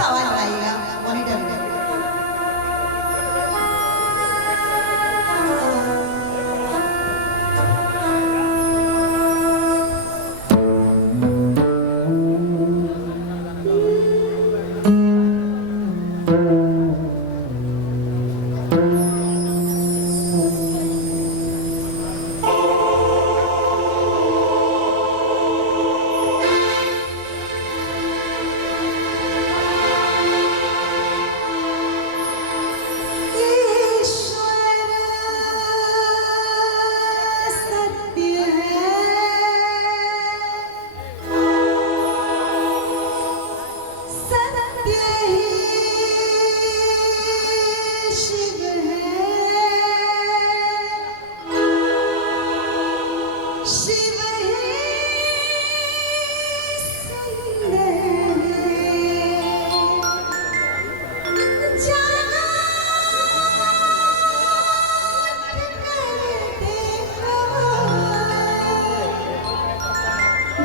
सा आवाज लगाइएगा मॉनिटर में।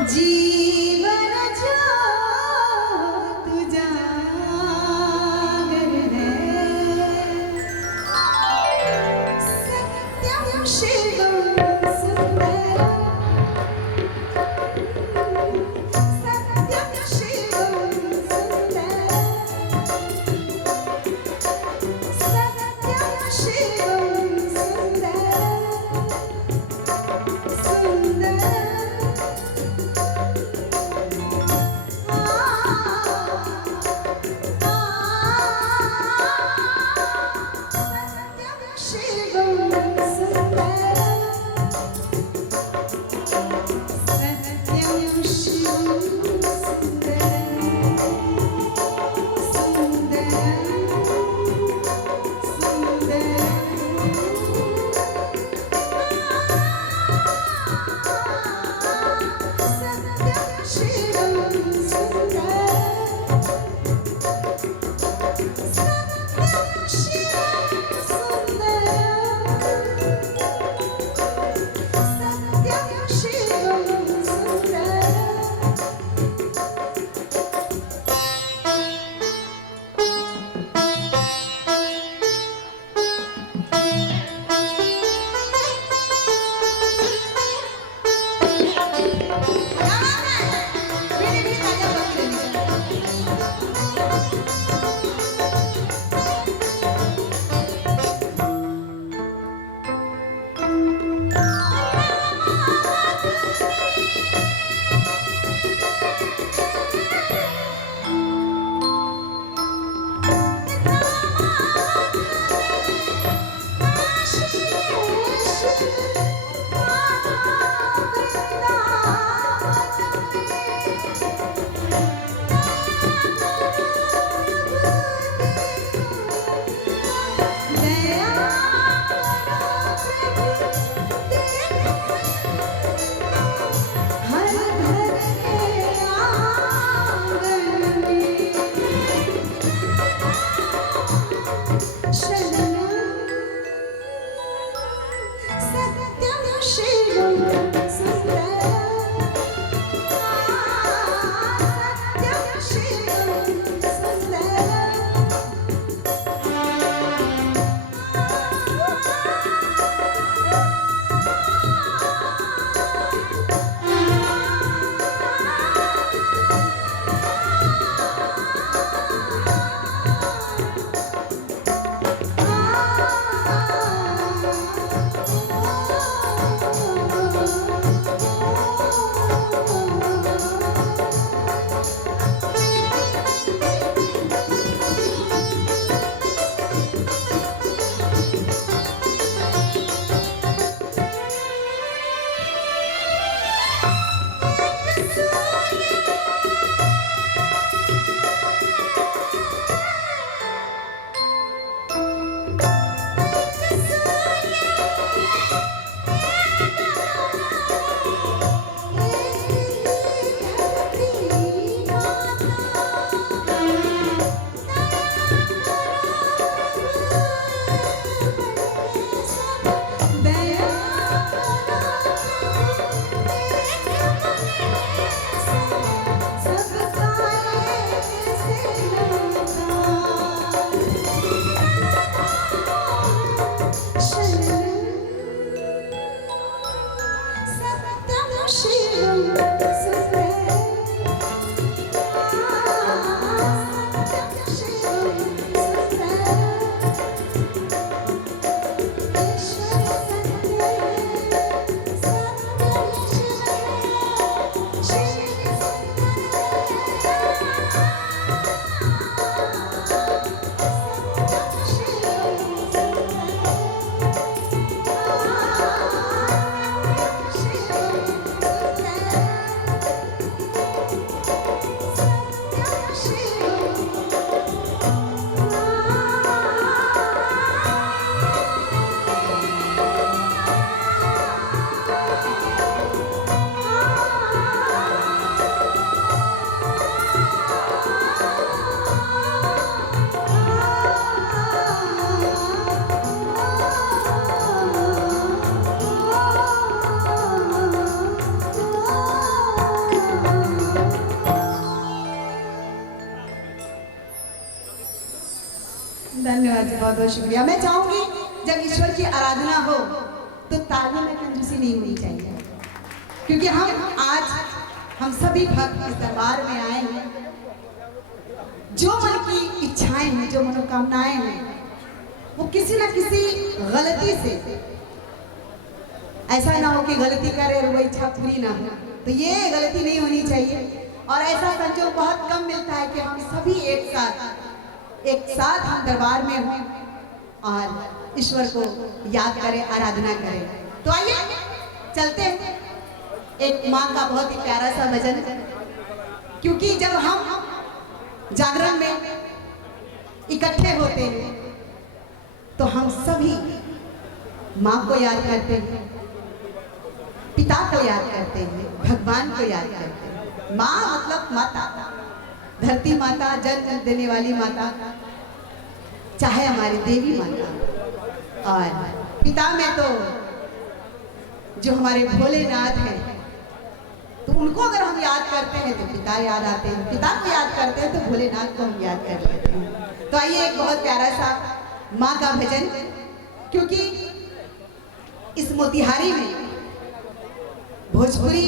जीवन जो तू जागर है सत्यम शिवम सुंदरम सत्यम शिवम सुंदरम सत्यम शिवम सुंदरम सुंदरम धन्यवाद जी, बहुत बहुत शुक्रिया। मैं चाहूंगी जब ईश्वर की आराधना हो तो ताली में कंजूसी नहीं होनी चाहिए, क्योंकि हम सभी भक्त इस दरबार में आए हैं। जो मन की इच्छाएं हैं, जो मनोकामनाएं हैं, वो किसी न किसी गलती से, ऐसा ना हो कि गलती करे और वो इच्छा पूरी ना हो, तो ये गलती नहीं होनी चाहिए। और ऐसा संजोग बहुत कम मिलता है कि हम सभी एक साथ हम दरबार में हों और ईश्वर को याद करें, आराधना करें। तो आइए चलते हैं एक माँ का बहुत ही प्यारा सा भजन, क्योंकि जब हम जागरण में इकट्ठे होते हैं तो हम सभी माँ को याद करते हैं, पिता को याद करते हैं, भगवान को याद करते हैं। माँ मतलब माता, धरती माता, जन्म देने वाली माता, चाहे हमारी देवी माता। और पिता में तो जो हमारे भोलेनाथ हैं, तो उनको अगर हम याद करते हैं तो पिता याद आते हैं, पिता को याद करते हैं तो भोलेनाथ को हम याद कर लेते हैं। तो आइए एक बहुत प्यारा सा माँ का भजन, क्योंकि इस मोतिहारी में भोजपुरी,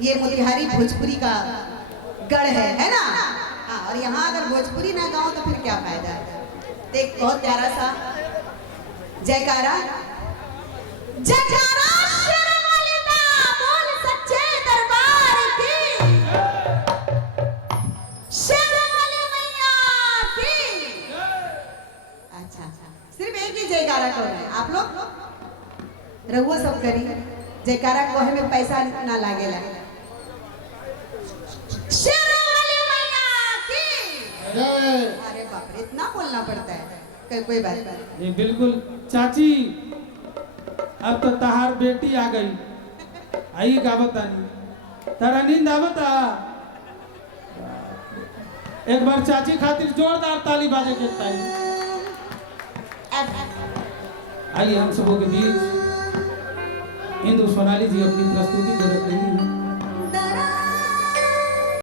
ये मोतिहारी भोजपुरी का गढ़ है ना। हाँ, और यहाँ अगर भोजपुरी ना गाओ तो फिर क्या फायदा है। तो एक बहुत प्यारा सा जयकारा, जयकारा शेरों वाली दा, बोल सच्चे दरबार की, शेरों वाली मैया की। अच्छा, सिर्फ एक ही जयकारा करो है आप लोग, रघुओ सब करी जयकारा कोहे में पैसा ना लागेला। शेरों वाली मैया की। अरे बाप रे, इतना बोलना पड़ता है, कोई बात नहीं। बिल्कुल चाची, अब तो तहार बेटी आ गई, आई का बतानी तारा नींद आवता। एक बार चाची खातिर जोरदार ताली बाजे के ताई। आइए हम सबों के बीच इंदु सोनाली जी अपनी प्रस्तुति को रख रही हैं।